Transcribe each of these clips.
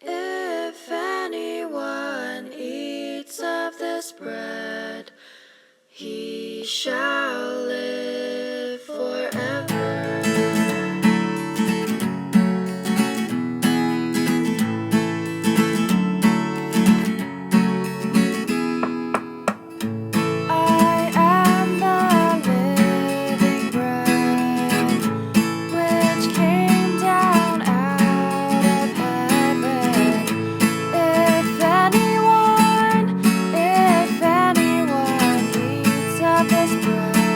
If anyone eats of this bread, he shall live forever. I am the living bread, which came down out of heaven. If anyone eats of this bread,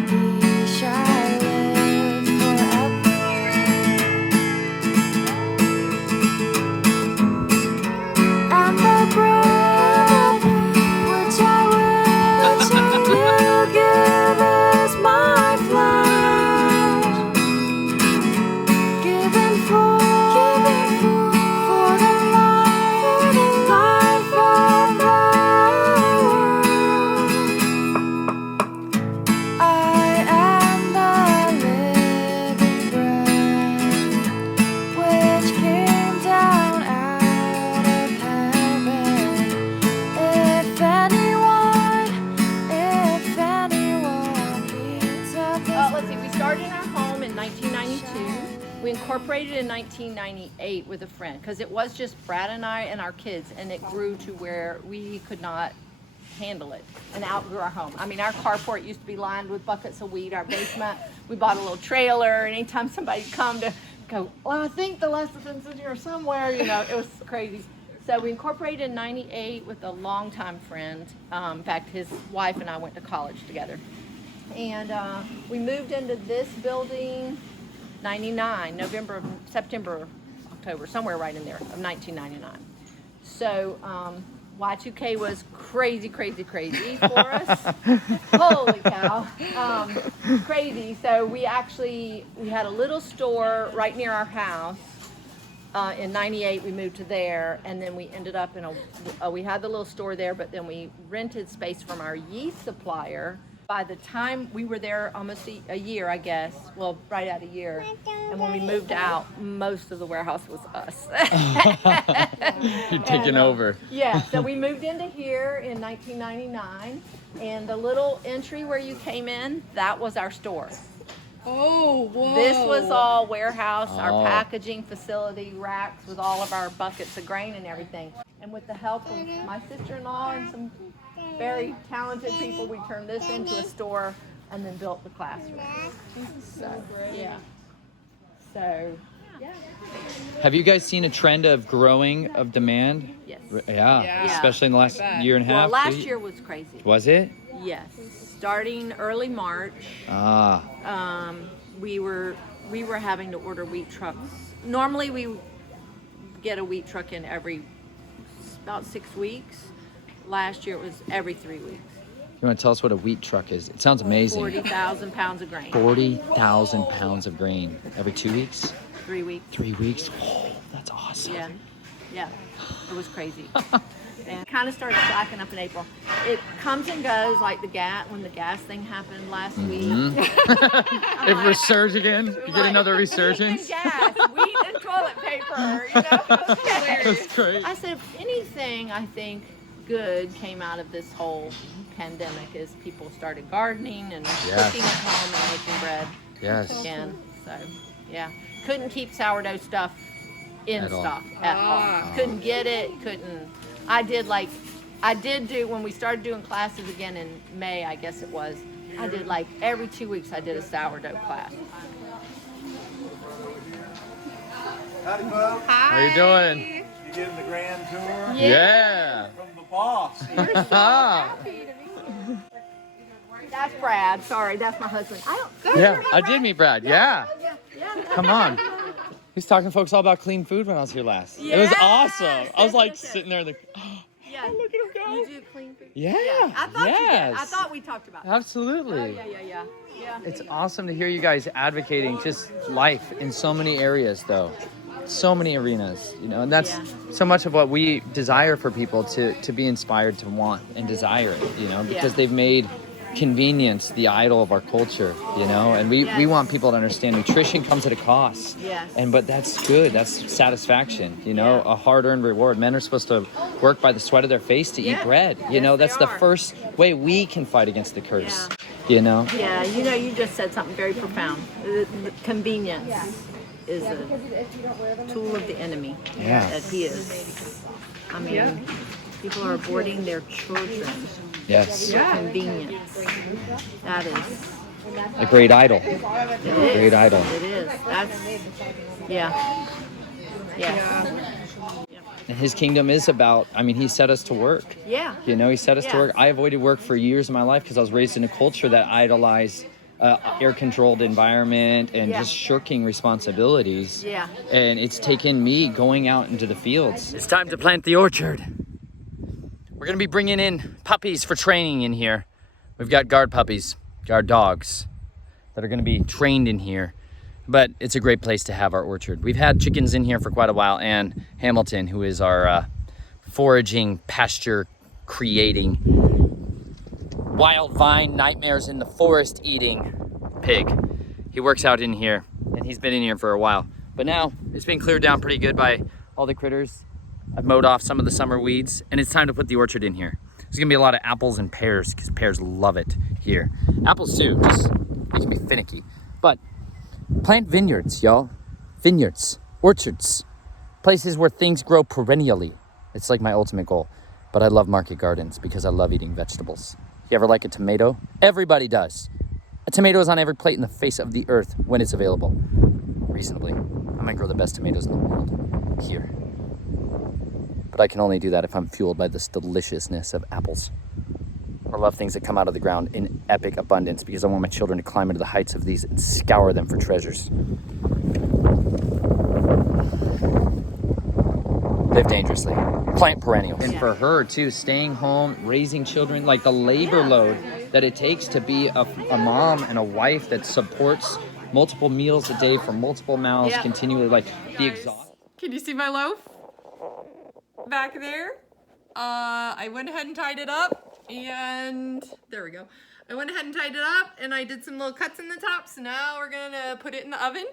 he shall live forever. And the bread which I will to you give is my flesh, given for the life of the world. I am the living bread, which came down out of heaven. If anyone eats of this Let's see, we started our home in 1992. We incorporated in 1998 with a friend because it was just Brad and I and our kids, and it grew to where we could not handle it and outgrew our home. I mean, our carport used to be lined with buckets of weed. Our basement, we bought a little trailer, and anytime somebody come to go, well, I think the lessons in here somewhere, you know, it was crazy. So we incorporated in 98 with a longtime friend. In fact, his wife and I went to college together. And we moved into this building 99, September, October, somewhere right in there of 1999. So Y2K was crazy for us. Holy cow, crazy. So we had a little store right near our house. In 98 we moved to there, and then we ended up in we had the little store there, but then we rented space from our yeast supplier. By the time we were there almost a year, I guess, well, right at a year, and when we moved out, most of the warehouse was us. You're taking over. Yeah, so we moved into here in 1999, and the little entry where you came in, that was our store. Oh, whoa. This was all warehouse, our packaging facility, racks with all of our buckets of grain and everything. And with the help of my sister-in-law and some very talented people, we turned this into a store and then built the classroom. So, yeah. So, yeah. Have you guys seen a trend of growing of demand? Yes. Yeah. Especially in the last year and a half. Well, last year was crazy. Was it? Yes. Starting early March. We were having to order wheat trucks. Normally we get a wheat truck in about 6 weeks. Last year it was every 3 weeks. You want to tell us what a wheat truck is? It sounds amazing. 40,000 pounds of grain. 40,000 pounds of grain every 2 weeks? 3 weeks. 3 weeks? Oh, that's awesome. Yeah. It was crazy. And kind of started slacking up in April. It comes and goes like when the gas thing happened last week. It resurged again? You get another resurgence? Gas, wheat, and toilet paper, you know? That's great. I said, if anything I think good came out of this whole pandemic is people started gardening and cooking at home and making bread. Yes. Again, so, yeah. Couldn't keep sourdough stuff in stock at all. Couldn't get it, I did do, when we started doing classes again in May, I guess it was, I did like every 2 weeks I did a sourdough class. Howdy, folks. How you doing? You getting the grand tour? Yeah. From the boss. You're so happy to meet you. That's Brad. Sorry, that's my husband. I did meet Brad. Yeah. Come on. He was talking to folks all about clean food when I was here last. It was awesome. I was like sitting there and look at him go. You do clean food? Yeah. I thought you did. I thought we talked about it. Absolutely. Oh, yeah. It's awesome to hear you guys advocating just life in so many areas, though. So many arenas, you know, and that's so much of what we desire for people to be inspired to want and desire it, you know, because they've made convenience the idol of our culture, you know, and we want people to understand nutrition comes at a cost. Yes. But that's good. That's satisfaction, you know, Yeah. a hard-earned reward. Men are supposed to work by the sweat of their face to eat bread. You know, that's the first way we can fight against the curse, you know? Yeah, you know, you just said something very profound. The convenience is a tool of the enemy. Yeah. That he is. I mean, people are aborting their children. Yes. Convenience. That is. A great idol. It is. Great idol. It is. That's. Yeah. Yeah. And his kingdom is about, I mean, he set us to work. Yeah. You know, he set us to work. I avoided work for years of my life because I was raised in a culture that idolized air-controlled environment and just shirking responsibilities. Yeah. And it's taken me going out into the fields. It's time to plant the orchard. We're going to be bringing in puppies for training in here. We've got guard puppies, guard dogs that are going to be trained in here. But it's a great place to have our orchard. We've had chickens in here for quite a while, and Hamilton, who is our foraging, pasture creating, wild vine nightmares in the forest eating pig. He works out in here, and he's been in here for a while. But now it's been cleared down pretty good by all the critters. I've mowed off some of the summer weeds, and it's time to put the orchard in here. There's gonna be a lot of apples and pears, because pears love it here. Apples too, just they can be finicky. But plant vineyards, y'all. Vineyards, orchards, places where things grow perennially. It's like my ultimate goal. But I love market gardens because I love eating vegetables. You ever like a tomato? Everybody does. A tomato is on every plate in the face of the earth when it's available. Reasonably. I'm gonna grow the best tomatoes in the world here. But I can only do that if I'm fueled by this deliciousness of apples. I love things that come out of the ground in epic abundance because I want my children to climb into the heights of these and scour them for treasures. Live dangerously. Plant perennials. And for her too, staying home, raising children, like the labor load that it takes to be a mom and a wife that supports multiple meals a day from multiple mouths continually, like the exhaust. Can you see my loaf? Back there. I went ahead and tied it up, and there we go. I went ahead and tied it up, and I did some little cuts in the top, so now we're gonna put it in the oven.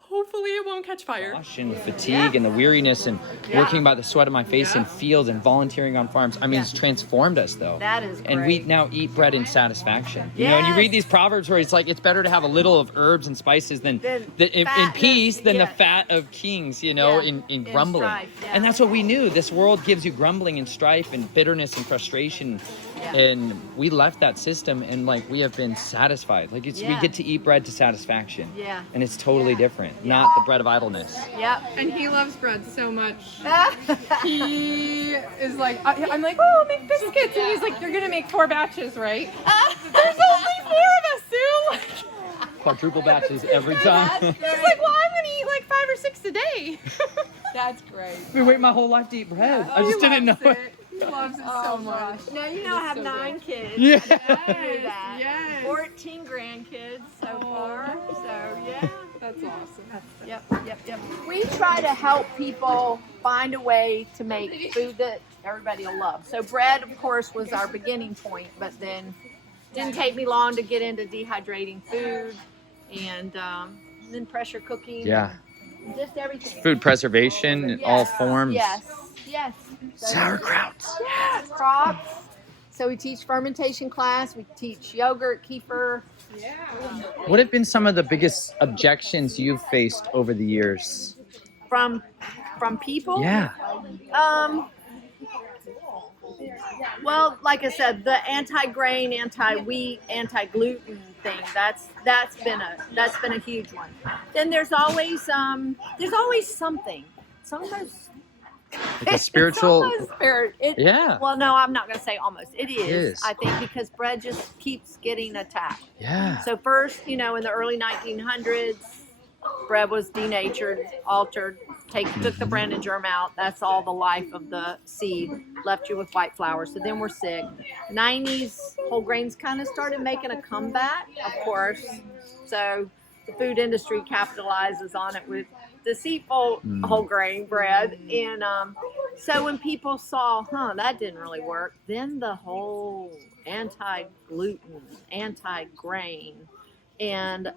Hopefully it won't catch fire. And the fatigue and the weariness and working by the sweat of my face in fields and volunteering on farms. I mean, it's transformed us though. That is great. And we now eat bread in satisfaction. You know, and you read these proverbs where it's like, it's better to have a little of herbs and spices than in peace than the fat of kings, you know, in grumbling. Strife, And that's what we knew. This world gives you grumbling and strife and bitterness and frustration. And we left that system and like we have been satisfied. Like it's we get to eat bread to satisfaction. Yeah. And it's totally different. Not the bread of idleness. Yep. And he loves bread so much. He is like, I'm like, oh, make biscuits. And he's like, you're going to make 4 batches, right? There's only 4 of us, Sue. Quadruple batches every time. He's like, well, I'm going to eat like 5 or 6 a day. That's great. I've been waiting my whole life to eat bread. I just didn't know it. He loves it so much. Now you know I have 9 kids. Yeah. Yes. 14 grandkids so far. So yeah. That's awesome. Yep. We try to help people find a way to make food that everybody will love. So bread, of course, was our beginning point, but then didn't take me long to get into dehydrating food and then pressure cooking. Yeah. Just everything. Food preservation in all forms. Yes. Sauerkrauts. Yes. Crops. So we teach fermentation class. We teach yogurt, kefir. What have been some of the biggest objections you've faced over the years? From people? Yeah. Well, like I said, the anti-grain, anti-wheat, anti-gluten thing, that's been a huge one. Then there's always something. Sometimes Like a spiritual. Well, no, I'm not going to say almost. It is. is. I think because bread just keeps getting attacked. Yeah. So first, in the early 1900s, bread was denatured, altered, took the bran and germ out. That's all the life of the seed, left you with white flour. So then we're sick. 90s, whole grains kind of started making a comeback, of course. So the food industry capitalizes on it with deceitful whole grain bread. And So when people saw, that didn't really work, then the whole anti-gluten, anti-grain, and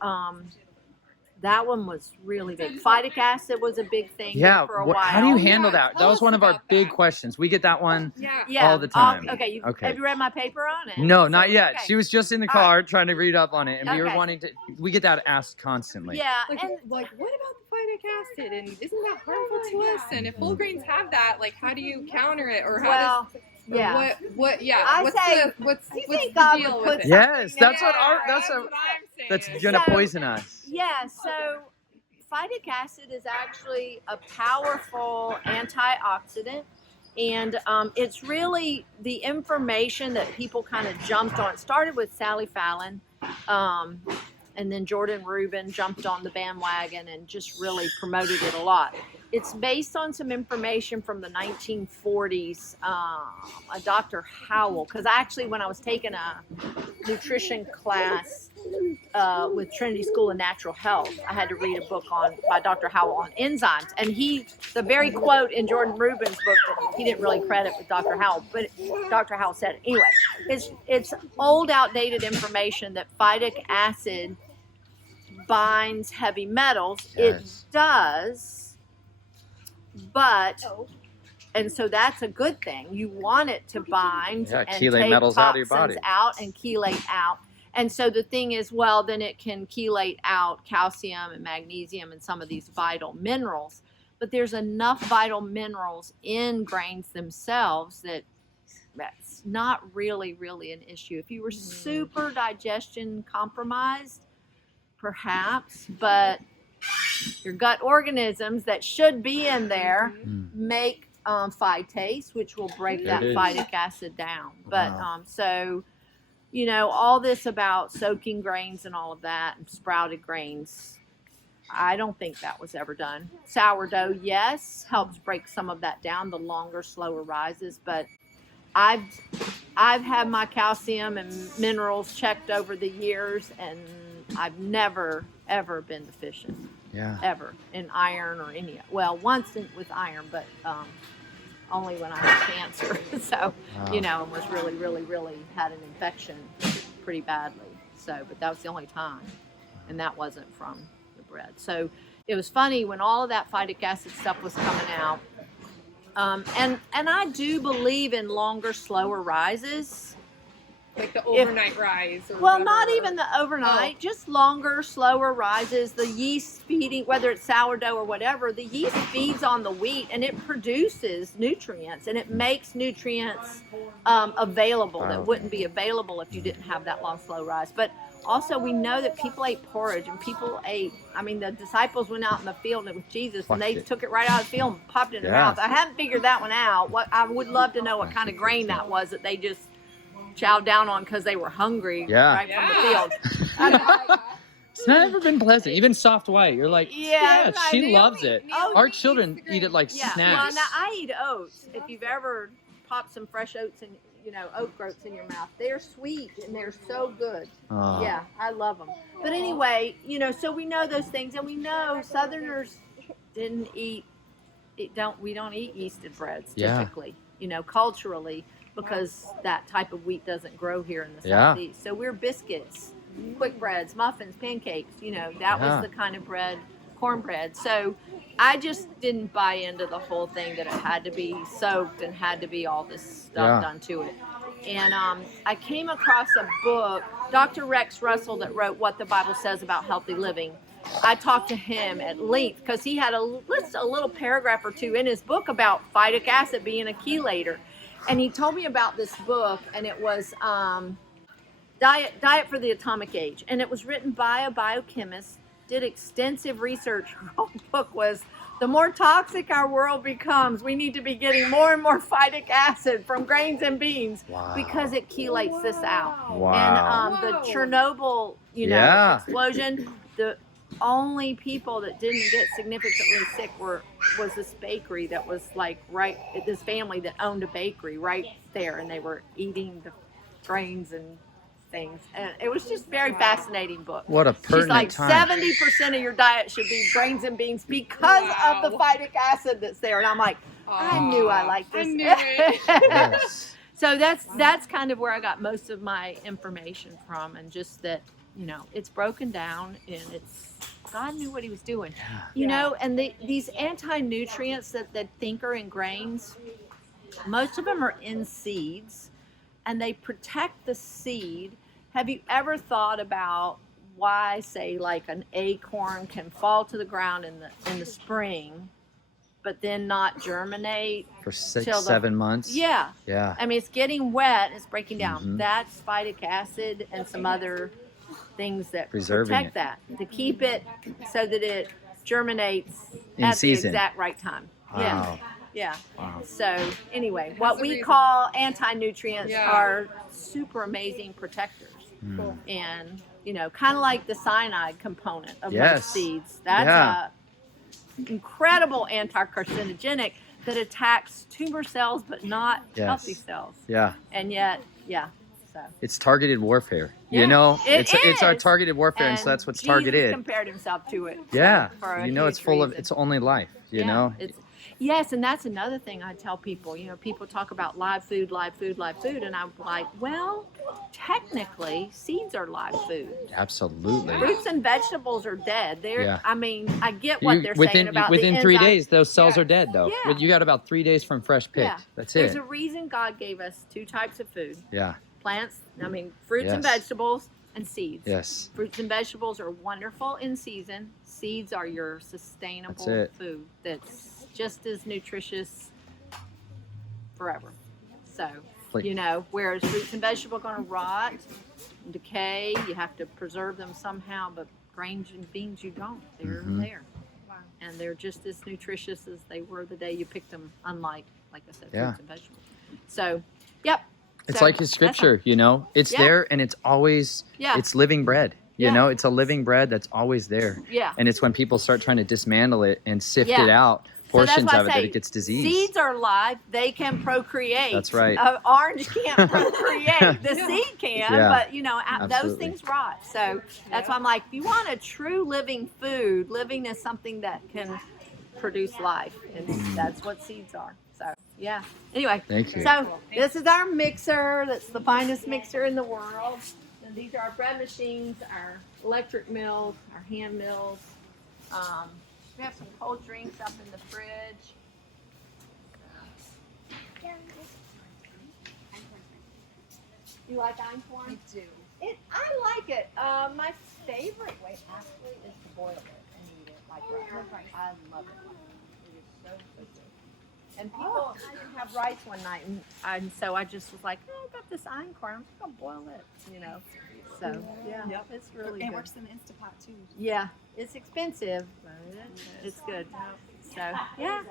that one was really big. Phytic acid was a big thing for a while. How do you handle that? That tell was us one of our about big that. questions. We get that one Yeah, all the time. okay, Okay. Have you read my paper on it? No, not yet. Okay. She was just in the All car trying to read up on it, and we were Okay. wanting to. We get that asked constantly. Yeah, Like, and what about the phytic acid? And isn't that harmful to us? And if whole grains have that, like, how do you counter it? Or how does... yeah. What? Yeah. I what's say, the what's you what's think the God deal would with put it? Yes, that's Yeah, what our. That's what I'm saying. That's gonna So- poison us. Yeah, so phytic acid is actually a powerful antioxidant, and it's really the information that people kind of jumped on. It started with Sally Fallon, and then Jordan Rubin jumped on the bandwagon and just really promoted it a lot. It's based on some information from the 1940s, a Dr. Howell, because actually when I was taking a nutrition class with Trndy School of Natural Health, I had to read a book by Dr. Howell on enzymes, and the very quote in Jordan Rubin's book that he didn't really credit with Dr. Howell, but Dr. Howell said it anyway. It's old, outdated information that phytic acid binds heavy metals. Yes. It does. But, and so that's a good thing. You want it to bind and chelate take metals out of your toxins body. out and chelate out. And so the thing is, well, then it can chelate out calcium and magnesium and some of these vital minerals. But there's enough vital minerals in grains themselves that's not really, really an issue. If you were super digestion compromised, perhaps, but your gut organisms that should be in there make phytase, which will break that phytic acid down. But so, all this about soaking grains and all of that, and sprouted grains, I don't think that was ever done. Sourdough, yes, helps break some of that down, the longer, slower rises, but I've had my calcium and minerals checked over the years, and I've never ever been deficient. Yeah. Ever in iron or any. Well, once with iron, but only when I had cancer. So, and was really, really, really had an infection pretty badly. So, but that was the only time, and that wasn't from the bread. So it was funny when all of that phytic acid stuff was coming out. And I do believe in longer, slower rises. Like the overnight rise. Or Well, whatever. not even the overnight, just longer, slower rises. The yeast feeding, whether it's sourdough or whatever, the yeast feeds on the wheat and it produces nutrients, and it makes nutrients available that wouldn't be available if you didn't have that long, slow rise. But also, we know that people ate porridge, and people ate, the disciples went out in the field with Jesus, and they took it right out of the field and popped it in their mouth. I haven't figured that one out. I would love to know what kind of grain that was that they just chowed down on because they were hungry right from the field. It's never been pleasant. Even soft white, you're like, she loves it. Our children eat it like snacks. Well, now I eat oats. If you've ever popped some fresh oats and oat groats in your mouth, they're sweet and they're so good. Yeah, I love them. But anyway, so we know those things, and we know Southerners didn't eat. We don't eat yeasted breads typically. Culturally. Because that type of wheat doesn't grow here in the Southeast. So we're biscuits, quick breads, muffins, pancakes, that was the kind of bread, cornbread. So I just didn't buy into the whole thing that it had to be soaked and had to be all this stuff done to it. And I came across a book, Dr. Rex Russell, that wrote What the Bible Says About Healthy Living. I talked to him at length because he had a little paragraph or two in his book about phytic acid being a chelator. And he told me about this book, and it was Diet for the Atomic Age. And it was written by a biochemist, did extensive research. The book was, the more toxic our world becomes, we need to be getting more and more phytic acid from grains and beans because it chelates this out. And the Chernobyl, explosion, the only people that didn't get significantly sick was this bakery that was this family that owned a bakery right there, and they were eating the grains and things, and it was just very fascinating book. What a pertinent She's like, 70% of your diet should be grains and beans because of the phytic acid that's there, and I'm like, I knew I liked this. I knew it. Yes. So that's kind of where I got most of my information from, and just that, you know, it's broken down and it's, God knew what he was doing. You know, and these anti-nutrients that think are in grains, most of them are in seeds, and they protect the seed. Have you ever thought about why, say, like an acorn can fall to the ground in the spring, but then not germinate For 6, till 7 months. Yeah. Yeah. I mean, it's getting wet, it's breaking down. Mhm. That's phytic acid and some other things that Preserving protect it. that, to keep it so that it germinates In at season. the exact right time. Yeah. Wow. Yeah. Wow. So anyway, what a we reason. call anti-nutrients Yeah. are super amazing protectors. Mm. And, you know, kind of like the cyanide component of Yes. most seeds. That's Yeah. a incredible anti-carcinogenic that attacks tumor cells but not Yes. healthy cells. Yeah. And yet, yeah. So It's targeted warfare. Yeah, You know, it it's our is. targeted warfare, and so that's what's targeted. Jesus compared himself to it. Yeah. for a You know, it's huge full of, reason. it's only life, you Yeah, know? it's, yes, and that's another thing I tell people. You know, people talk about live food, and I'm like, well, technically, seeds are live food. Absolutely. Fruits and vegetables are dead. They're, Yeah. I mean, I get what they're within saying about within the 3 enzymes. days, those cells are dead, though. Yeah. You got about 3 days from fresh pick. Yeah. That's There's it. a reason God gave us two types of food: Yeah. plants. I mean, fruits and Yes. vegetables, and seeds. Yes. Fruits and vegetables are wonderful in season. Seeds are your sustainable That's it. food that's just as nutritious forever. So, Like- you know, whereas fruits and vegetables are going to rot, decay, you have to preserve them somehow, but grains and beans, you don't. They're Mhm. there. And they're just as nutritious as they were the day you picked them, unlike, like I said, Yeah. fruits and vegetables. So, yep. It's So, like his that's scripture, you know? It's Yeah. there, and it's always, Yeah. it's living bread. You Yeah. know, it's a living bread that's always there. Yeah. And it's when people start trying to dismantle it and sift Yeah. it out, So that's portions why I of it, that say it gets diseased. Seeds are live; they can procreate. That's right. An orange can't procreate. The seed can, Yeah. but you know those Absolutely. things rot. So that's why I'm like, if you want a true living food, living is something that can produce life, and that's what seeds are. So yeah. Anyway, Thank you. so this is our mixer. That's the finest mixer in the world. And these are our bread machines, our electric mills, our hand mills. We have some cold drinks up in the fridge. You like einkorn? I do. I like it. My favorite way actually is to boil it and eat it like rice. I love it. It is so good. And people, I didn't have rice one night, and so I just was like, oh, I got this einkorn. I'm gonna boil it, you know. So yeah, it's really It good. works in the Instapot too. Yeah, it's expensive, but it's good. So yeah.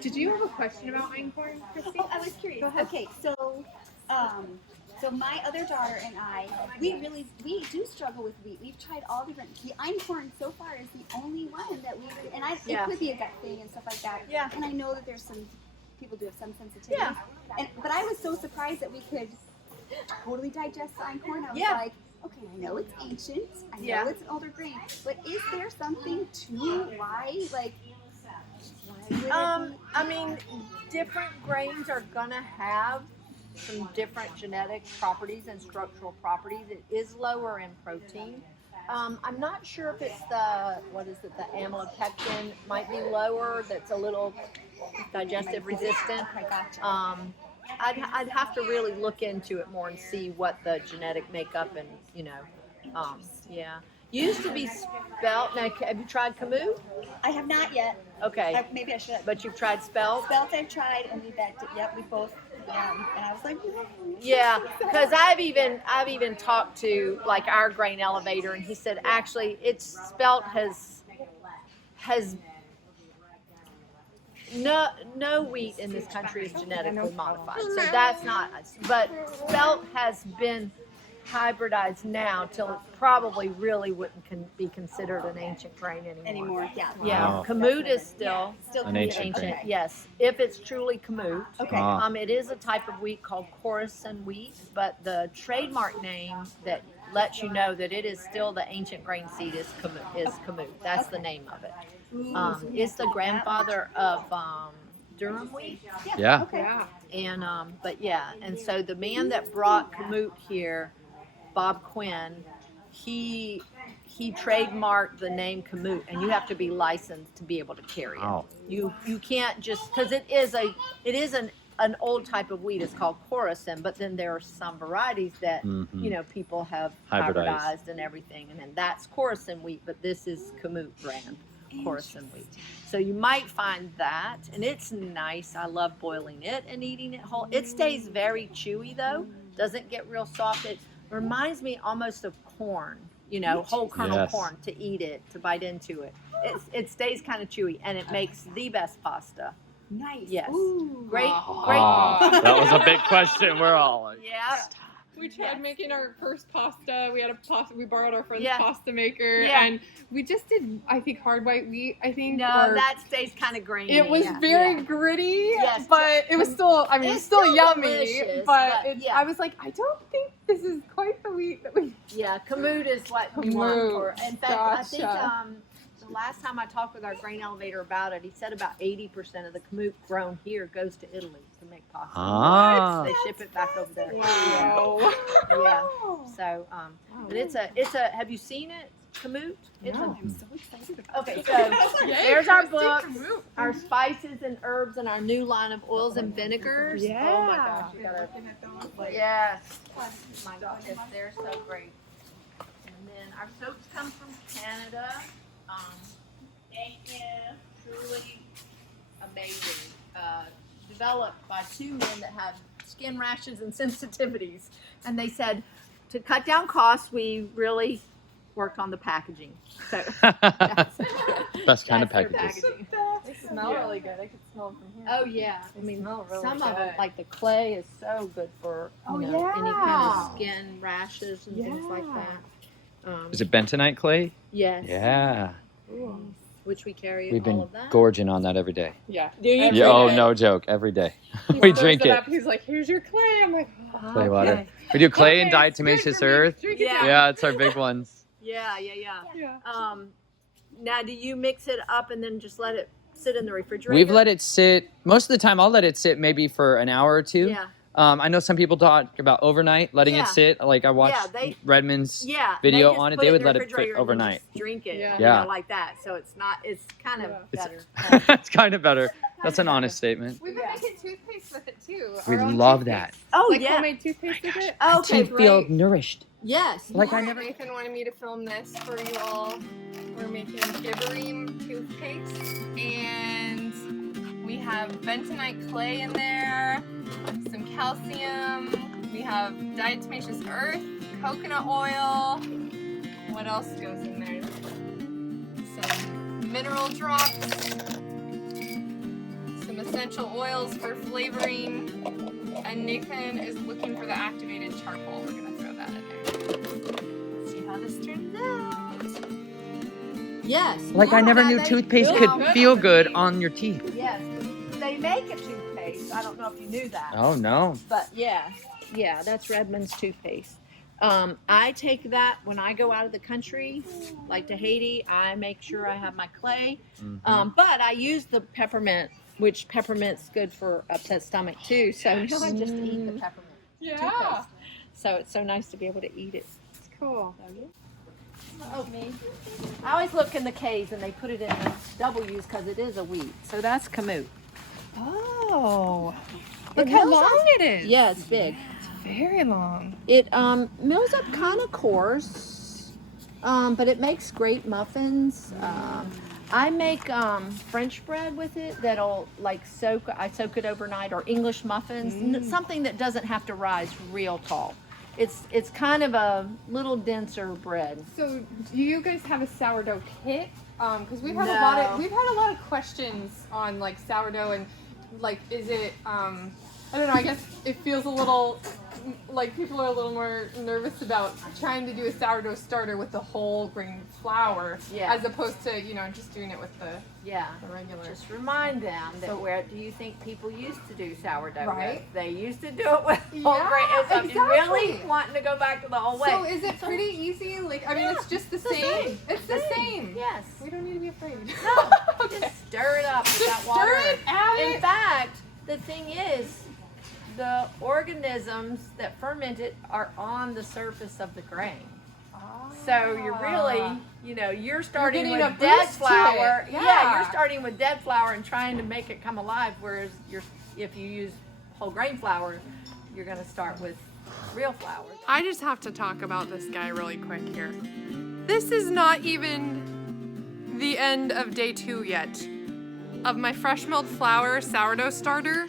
Did you have a question about einkorn, Christy? Oh, I was curious. Okay, so my other daughter and I, we do struggle with wheat. We've tried all different. The einkorn so far is the only one that we really, and Yeah. it could be a gut thing and stuff like that. Yeah. And I know that there's some people do have some sensitivity. Yeah. But I was so surprised that we could totally digest the einkorn. I was Yeah. like, okay, I know it's ancient. I know Yeah. it's an older grain, but is there something to why would it be- I mean, different grains are gonna have some different genetic properties and structural properties. It is lower in protein. I'm not sure if it's the amylopectin might be lower. That's a little digestive resistant. I gotcha. I'd have to really look into it more and see what the genetic makeup and yeah. Used to be spelt. Now, have you tried Kamut? I have not yet. Okay, Maybe I should. but you've tried spelt. Spelt I've tried, and we backed it. Yep, we both. And I was like, Yeah, because I've even talked to like our grain elevator, and he said actually it's spelt has no wheat in this country is genetically modified, so that's not. But spelt has been hybridized now till it probably really wouldn't be considered an ancient grain anymore. Yeah. Yeah, Wow. Kamut is still Still An ancient grain. yes, if it's truly Kamut. Okay. Ah. It is a type of wheat called Coruscant wheat, but the trademark name that lets you know that it is still the ancient grain seed is Kamut. That's the name of it. It's the grandfather of durum wheat. Yeah. Okay. Yeah. And but yeah, and so the man that brought Kamut here, Bob Quinn, he trademarked the name Kamut, and you have to be licensed to be able to carry it. Wow. You can't just, because it is an old type of wheat. It's called Coruscant, but then there are some varieties that you know people have hybridized and everything, and then that's Coruscant wheat, but this is Kamut brand Coruscant wheat. So you might find that, and it's nice. I love boiling it and eating it whole. It stays very chewy though, doesn't get real soft. It reminds me almost of corn, you know, whole kernel Yes. corn, to eat it, to bite into it. It stays kind of chewy, and it makes the best pasta. Nice. Yes. Ooh. Great. Oh, that was a big question. We're all like, Yeah. We tried making our first pasta. We had a pasta. We borrowed our friend's Yeah. pasta maker, Yeah. and we just did, I think, hard white wheat. I think. No, or- that stays kind of grainy. It was very gritty, Yes. but it was still. I mean, It's it's still still yummy. delicious, But but it's, yeah. I was like, I don't think this is quite the wheat that we. Yeah, Kamut is what you want for. Kamut. In fact, I think Gotcha. the last time I talked with our grain elevator about it, he said about 80% of the Kamut grown here goes to Italy to make pasta. Ah. They ship it back over there. Wow. Yeah. So, but it's a. Have you seen it, Kamut? It's No. I'm so excited about Okay, it. so Yay, there's our Trndy books, Kamut. our spices and herbs, and our new line of oils and vinegars. Yeah. Oh my gosh, you gotta. Yes. My goodness, they're so great. And then our soaps come from Canada. Thank you. Truly amazing. Developed by two men that have skin rashes and sensitivities. And they said to cut down costs, we really worked on the packaging. So Best kind of that's their packages. packaging. They smell really good. I could smell them from here. Oh yeah, I They mean smell really some of them, good. like the clay, is so good for Oh, any kind yeah. of skin rashes and things like Yeah. that. Is it bentonite clay? Yes. Yeah. Which we carry We've all been of that. gorging on that every day. Yeah. Do you? Every Yeah, oh, day. no joke. Every day. He We stirs drink it. up. He's like, "Here's your clay." I'm like, oh, Clay water. Okay. We do clay and okay, it's good diatomaceous for me. earth. Drink it Yeah. down. Yeah, it's our big ones. Yeah. Yeah. Now, do you mix it up and then just let it sit in the refrigerator? We've let it sit, most of the time I'll let it sit maybe for an hour or two. Yeah. I know some people talk about overnight, letting Yeah. it sit. Like I watched Yeah, they- Redmond's Yeah. video they just on it. put They in would the let it refrigerator sit and then overnight. just drink it. Yeah. You Yeah. know, like that. So it's kind of It's, better. it's kind of better. That's an honest statement. We've been Yeah. making toothpaste with it too. We Our own love toothpaste. that. Oh Like yeah. homemade toothpaste with it. Okay. Teeth feel Right. nourished. Yes. Like I never. Nathan wanted me to film this for you all. We're making Gibberim toothpaste, and we have bentonite clay in there, some calcium. We have diatomaceous earth, coconut oil. What else goes in there? Some mineral drops, some essential oils for flavoring, and Nathan is looking for the activated charcoal. We're gonna throw that in there. See how this turns out. Yes. Like I never Yeah, knew they toothpaste do. could feel good on your teeth. Yes. They make a toothpaste. I don't know if you knew that. Oh no. But yeah, that's Redmond's toothpaste. I take that when I go out of the country, like to Haiti. I make sure I have my clay. But I use the peppermint, which peppermint's good for upset stomach too. So now I just eat the peppermint toothpaste. So it's so nice to be able to eat it. It's cool. Oh, me. I always look in the K's and they put it in the W's because it is a wheat. So that's Kamut. Oh, It look how mills long up- it is. Yeah, it's big. Very long. It mills up kind of coarse, but it makes great muffins. I make French bread with it that'll like I soak it overnight, or English muffins, something that doesn't have to rise real tall. It's kind of a little denser bread. So, do you guys have a sourdough kit? Because we've had No. we've had a lot of questions on like sourdough and like, is it? I don't know. I guess it feels a little like people are a little more nervous about trying to do a sourdough starter with the whole grain flour, Yeah. as opposed to just doing it with the Yeah. regular. Just remind them that where do you think people used to do sourdough Right. with? They used to do it with whole Yeah, grain. So if you really exactly. wanting to go back to the old way. So is it pretty easy? Like, I mean, Yeah, it's just the it's the same. same. It's the same. Yes. We don't need to be afraid. No, Okay. just stir it up with that Just water. stir it, add In it. fact, thing is, the organisms that ferment it are on the surface of the grain. So you're really, you're starting getting a with dead boost to flour. it. Yeah, Yeah. you're starting with dead flour and trying to make it come alive. Whereas if you use whole grain flour, you're going to start with real flour. I just have to talk about this guy really quick here. This is not even the end of day 2 yet of my fresh milled flour sourdough starter.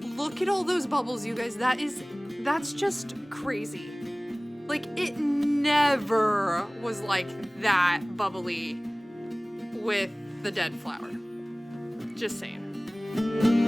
Look at all those bubbles, you guys. That's just crazy. Like, it never was like that bubbly with the dead flour. Just saying.